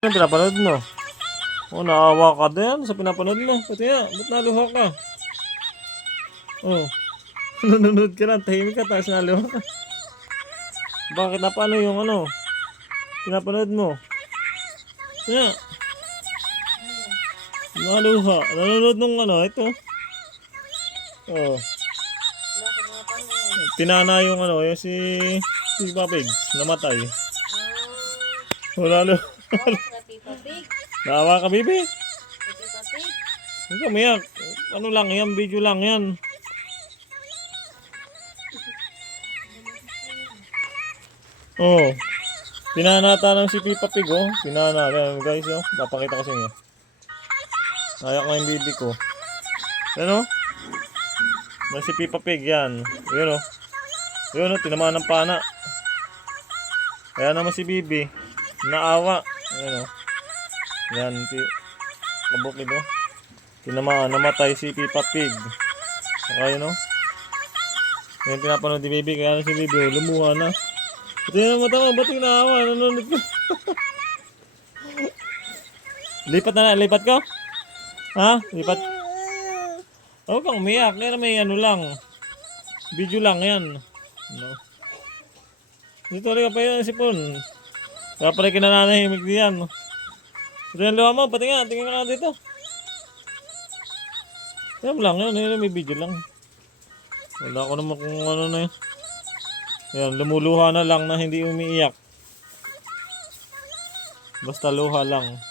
Ano pinapanood mo? Oh, naawa ka din sa pinapanood mo. Pati nga, ba't naluha ka? Oh, nanonood ka lang, tahimik ka, tapos naluha ka. Bakit na paano yung ano? Pinapanood mo? Kaya, naluha. Nanonood nung ano, ito. Oh, tinana yung ano, yung si Papig, namatay. Wala luha. Naawa ka, bibi? Huwag ka umiyak. Ano lang yan, video lang yan. Oh, pinanata ng si Peppa Pig, oh. Pinana, yan guys, oh. Papakita ko sa inyo. Ayak na yung bibi ko. Yan, oh. May si Peppa Pig, yan. Yun, oh. Yun, oh, tinamaan ng pana. Kaya naman si bibi, naawa. Yan, oh. Yan, kabukid, oh. Tinamaan, namatay si Peppa Pig. Saka yun, oh. Yan, pinapanood ni bibi, kaya na si bibi, oh, lumuha na. Ito yung mata mo, ba't yung naawa? Nanonood ko. Lipat na, lipat ko? Ha? Lipat? Huwag kang umiyak. Kaya may ano lang. Video lang yan. No. Dito rin ka pa yun, sipon. Kaya pala kinananahimik diyan. Ito yung luha mo, pati nga, tingin ka nga dito. Yan lang yun, yun, may video lang. Wala ko naman kung ano na yun. Yan, lumuluha na lang na hindi umiiyak. Basta luha lang.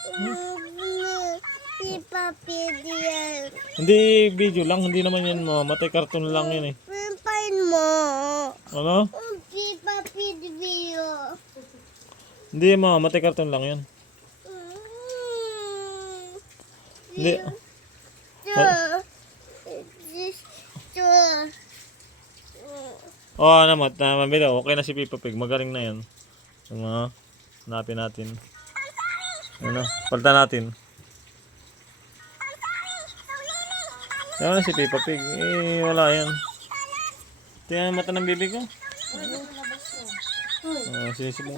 Hindi video lang, hindi naman yan matay cartoon lang yan eh. Pimpain mo. Ano? Pippa Pig video. Hindi matay cartoon lang yan. Hindi. Oh, ano mo, mabila, okay na si Peppa Pig, magaling na yan. Hanapin natin. Ano, palitan natin. Yan na si Peppa Pig, eh wala yan. Tingnan mata ng bibig ko. Sinisip mo.